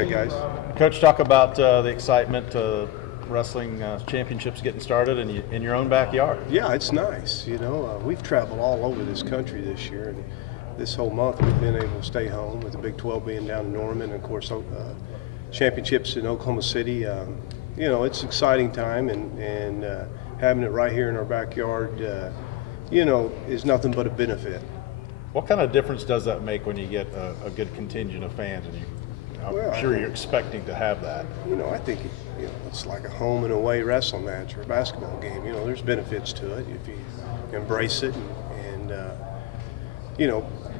Hey guys. Coach, talk about the excitement, wrestling championships getting started in your own backyard. Yeah, it's nice. We've traveled all over this country this year, and this whole month we've been able to stay home with the Big 12 being down in Norman, and of course championships in Oklahoma City. It's an exciting time, and having it right here in our backyard, is nothing but a benefit. What kind of difference does that make when you get a good contingent of fans? And I'm sure you're expecting to have that. I think it's like a home and away wrestling match or a basketball game. There's benefits to it if you embrace it and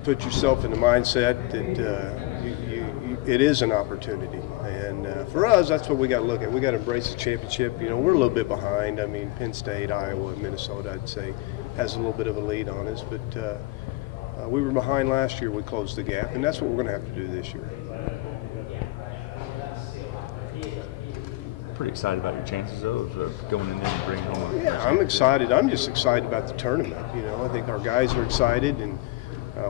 put yourself in the mindset that it is an opportunity. And for us, that's what we got to look at. We got to embrace the championship. We're a little bit behind. I mean, Penn State, Iowa, Minnesota, I'd say, has a little bit of a lead on us. But we were behind last year. We closed the gap, and that's what we're going to have to do this year. Pretty excited about your chances, though, of going in there and bringing home. Yeah, I'm excited. I'm just excited about the tournament. I think our guys are excited, and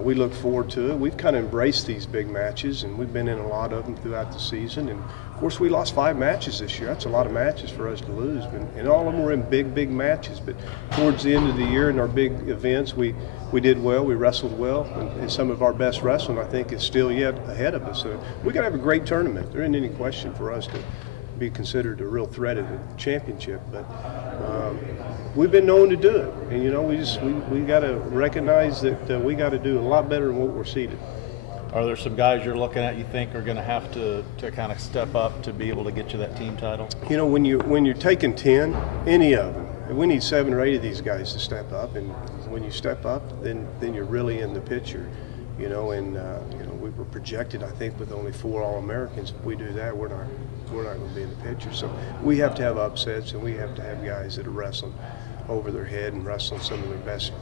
we look forward to it. We've kind of embraced these big matches, and we've been in a lot of them throughout the season. And of course, we lost 5 matches this year. That's a lot of matches for us to lose, and all of them were in big matches. But towards the end of the year in our big events, we did well. We wrestled well, and some of our best wrestling, I think, is still yet ahead of us. So we got to have a great tournament. There isn't any question for us to be considered a real threat at the championship, but we've been known to do it, and we got to recognize that we got to do a lot better than what we're seeded. Are there some guys you're looking at you think are going to have to kind of step up to be able to get you that team title? When you're taking 10, any of them, we need 7 or 8 of these guys to step up, and when you step up, then you're really in the picture. We were projected, I think, with only 4 All-Americans. If we do that, we're not going to be in the picture. So we have to have upsets, and we have to have guys that are wrestling over their head and wrestling some of their best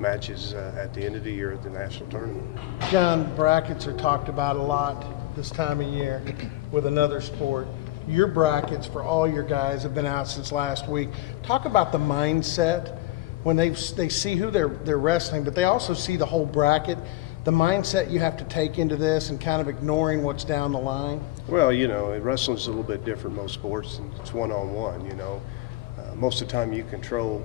matches at the end of the year at the national tournament. John, brackets are talked about a lot this time of year with another sport. Your brackets for all your guys have been out since last week. Talk about the mindset when they see who they're wrestling, but they also see the whole bracket. The mindset you have to take into this and kind of ignoring what's down the line? Well, wrestling's a little bit different most sports, and it's one-on-one, most of the time you control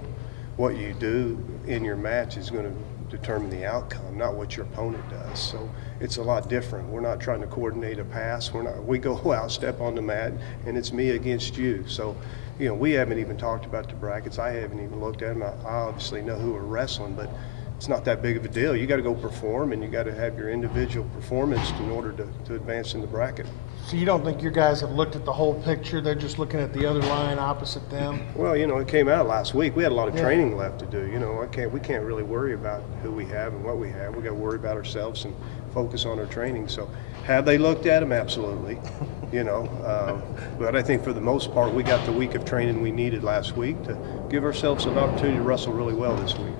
what you do in your match is going to determine the outcome, not what your opponent does. So it's a lot different. We're not trying to coordinate a pass. We go out, step on the mat, and it's me against you. So, we haven't even talked about the brackets. I haven't even looked at them. I obviously know who we're wrestling, but it's not that big of a deal. You got to go perform, and you got to have your individual performance in order to advance in the bracket. So you don't think your guys have looked at the whole picture? They're just looking at the other line opposite them? Well, it came out last week. We had a lot of training left to do. We can't really worry about who we have and what we have. We got to worry about ourselves and focus on our training. So have they looked at them? Absolutely. But I think for the most part, we got the week of training we needed last week to give ourselves an opportunity to wrestle really well this week.